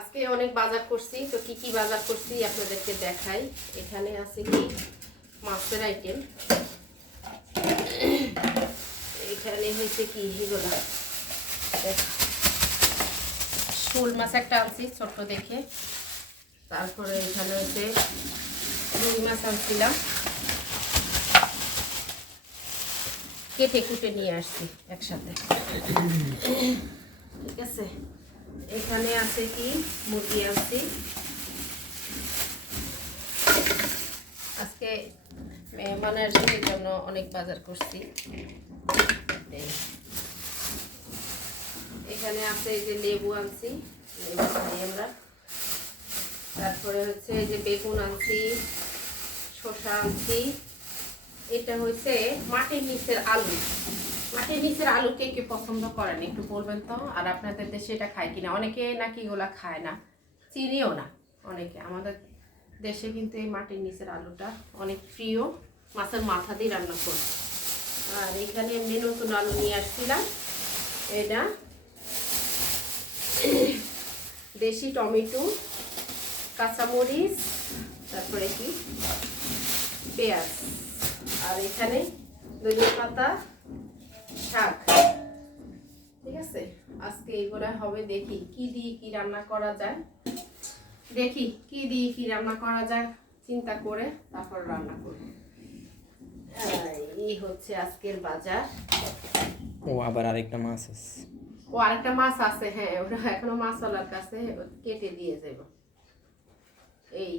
আজকে অনেক বাজার করছি, তো কি কি বাজার করছি আপনাদেরকে দেখাই। এখানে আছে কি? মাছের আইটেম এখানে হয়েছে কি? এগুলা। শোল মাছ একটা আনছি, ছোট্ট দেখে। তারপরে এখানে হচ্ছে রুই মাছ আনছিলাম। কেটে কুটে নিয়ে আসছি একসাথে। ঠিক আছে? এখানে আছে কি? মুরগি আনছি আজকে মেহমান আসবে এই জন্য অনেক বাজার করছি। এখানে আছে এই যে লেবু আনছি। লেবু খাই আমরা। তারপরে হচ্ছে এই যে বেগুন আনছি, শসা আনছি। এটা হচ্ছে মাটির নিচের আলু। মাটির নিচের আলু কে কে পছন্দ করেন? একটু বলবেন তো। আর আপনাদের দেশে এটা খায় কিনা? অনেকে নাকি এগুলা খায় না। চিনিও না অনেকে। আমাদের দেশে কিন্তু এই মাটির নিচের আলুটা অনেক প্রিয়। মাছের মাথা দিয়ে রান্না করি আর এখানে এমনি নতুন আলু নিয়ে আসছিলাম। এটা দেশি টমেটো, কাঁচামরিচ, তারপরে কি? পেঁয়াজ। আর এখানে ধনিয়া পাতা শাক। ঠিক আছে? আজকে এইগুলা হবে দেখি কি দিয়ে কি রান্না করা যায়। দেখি কি দিয়ে কি রান্না করা যায় চিন্তা করে তারপর রান্না করব। এই হচ্ছে আজকের বাজার। ও আবার আরেকটা মাছ আছে। ও আরেকটা মাছ আছে হ্যাঁ ওটা এখনও মাছওয়ালার কাছে কেটে দিয়ে যাব এই।